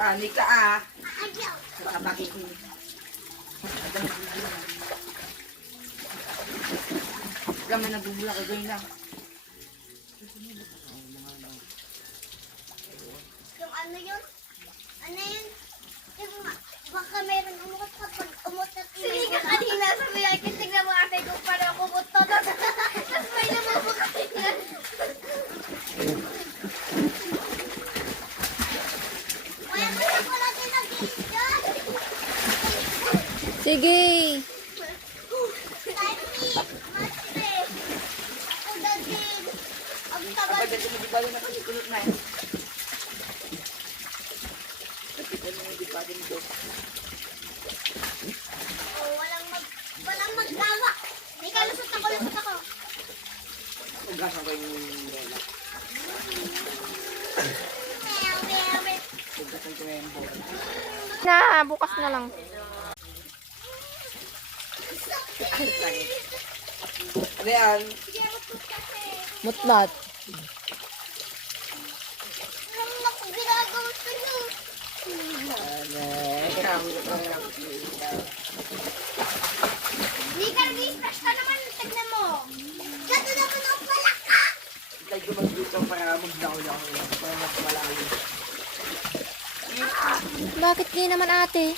Ani ka ah. Ayaw. Nakabaki ko. Kami nagbubula ka gawin lang. Yung ano yun? Ano yun? Yung baka mayroong umukot kapag umutot. Sige ka kanina sa mga tignan mo ate kung paano ako umutot. Tapos may lumabok kanina. Wala din ang dyan. Sige. Masre. Ako na din. Ang tagal. Kapag dito magibalo na kasi kulot na eh. Kapag dito magibalo na doon. Oh, walang maggawa. May kalusot ako. Ugasan ko yung bola. Meow, meow, meow. Ugasan ko yung bola. Na, bukas na lang. Ano yan? Sige, matut kasi. Mutlat. Alam na kung ginagawa ko yun. Ano? Kailangan ko lang. Hindi ka nag-i-stress ka naman. Tignan mo. Gato naman ang palaka. Tayo ko mag-dito para maglaw-law. Para mas malalim. Bakit di naman ate?